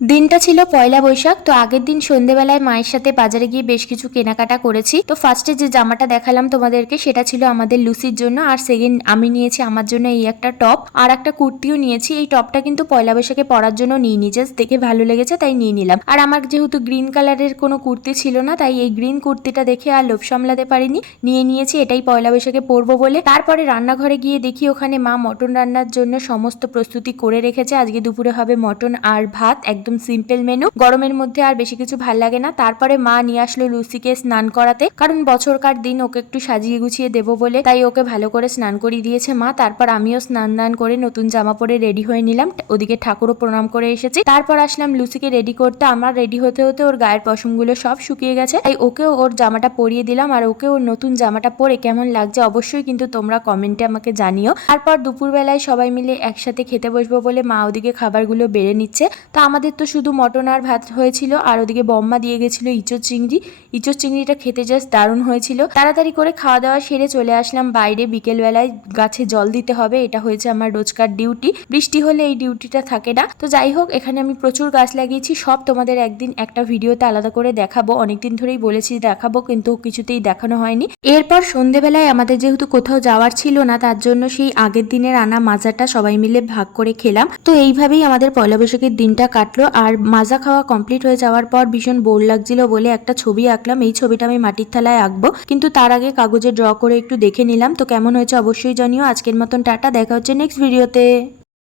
দিনটা ছিল পয়লা বৈশাখ। তো আগের দিন সন্ধ্যেবেলায় মায়ের সাথে বাজারে গিয়ে বেশ কিছু কেনাকাটা করেছি। তো ফার্স্টে যে জামাটা দেখালাম তোমাদেরকে সেটা ছিল আমাদের লুসির জন্য, আর সেকেন্ড আমি নিয়েছি আমার জন্য এই একটা টপ আর একটা কুর্তিও নিয়েছি। এই টপটা কিন্তু পয়লা বৈশাখে পরার জন্য নিইনি, জাস্ট দেখে ভালো লেগেছে তাই নিয়ে নিলাম। আর আমার যেহেতু গ্রিন কালারের কোনো কুর্তি ছিল না, তাই এই গ্রিন কুর্তিটা দেখে আর লোভ সামলাতে পারিনি, নিয়ে নিয়েছি। এটাই পয়লা বৈশাখে পরবো বলে। তারপরে রান্নাঘরে গিয়ে দেখি ওখানে মা মটন রান্নার জন্য সমস্ত প্রস্তুতি করে রেখেছে। আজকে দুপুরে হবে মটন আর ভাত, একদম সিম্পল মেনু। গরমের মধ্যে আর বেশি কিছু ভাল লাগে না। তারপরে মা নিয়ে আসলো লুসিকে স্নান করাতে, কারণ বছরকার দিন ওকে একটু সাজিয়ে গুছিয়ে দেবো বলে, তাই ওকে ভালো করে স্নান করিয়ে দিয়েছে মা। তারপর আমিও স্নান দান করে নতুন জামা পরে রেডি হয়ে নিলাম। ওদিকে ঠাকুরও প্রণাম করে এসেছি। তারপর আসলাম লুসিকে রেডি করতে। আমার রেডি হতে হতে ওর গায়ের পশমগুলো সব শুকিয়ে গেছে, তাই ওকেও ওর জামাটা পরিয়ে দিলাম। আর ওকে ওর নতুন জামাটা পরে কেমন লাগছে অবশ্যই কিন্তু তোমরা কমেন্টে আমাকে জানিও। তারপর দুপুরবেলায় সবাই মিলে একসাথে খেতে বসবো বলে মা ওদিকে খাবারগুলো বেড়ে নিচ্ছে। তো আমাদের তো শুধু মটন আর ভাত হয়েছিল, আর ওদিকে বম্মা দিয়ে গেছিল ইঁচড় চিংড়ি। ইঁচড় চিংড়িটা খেতে জাস্ট দারুণ হয়েছিল। তাড়াতাড়ি করে খাওয়া দাওয়া সেরে চলে আসলাম বাইরে। বিকেলবেলায় গাছে জল দিতে হবে, এটা হয়েছে আমার রোজকার ডিউটি। বৃষ্টি হলে এই ডিউটিটা থাকে না। তো যাই হোক, এখানে আমি প্রচুর গাছ লাগিয়েছি, সব তোমাদের একদিন একটা ভিডিওতে আলাদা করে দেখাবো। অনেকদিন ধরেই বলেছি দেখাবো, কিন্তু কিছুতেই দেখানো হয়নি। এরপর সন্ধেবেলায় আমাদের যেহেতু কোথাও যাওয়ার ছিল না, তার জন্য সেই আগের দিনের আনা মাজাটা সবাই মিলে ভাগ করে খেলাম। তো এইভাবেই আমাদের পয়লা বৈশাখের দিনটা কাটলো। আর মাজা খাওয়া কমপ্লিট হয়ে যাওয়ার পর ভীষণ বোর লাগছিল বলে একটা ছবি আঁকলাম। এই ছবিটা আমি মাটির থালায় আঁকবো, কিন্তু তার আগে কাগজে ড্র করে একটু দেখে নিলাম। তো কেমন হয়েছে অবশ্যই জানিও। আজকের মতন টাটা, দেখা হচ্ছে নেক্সট ভিডিওতে।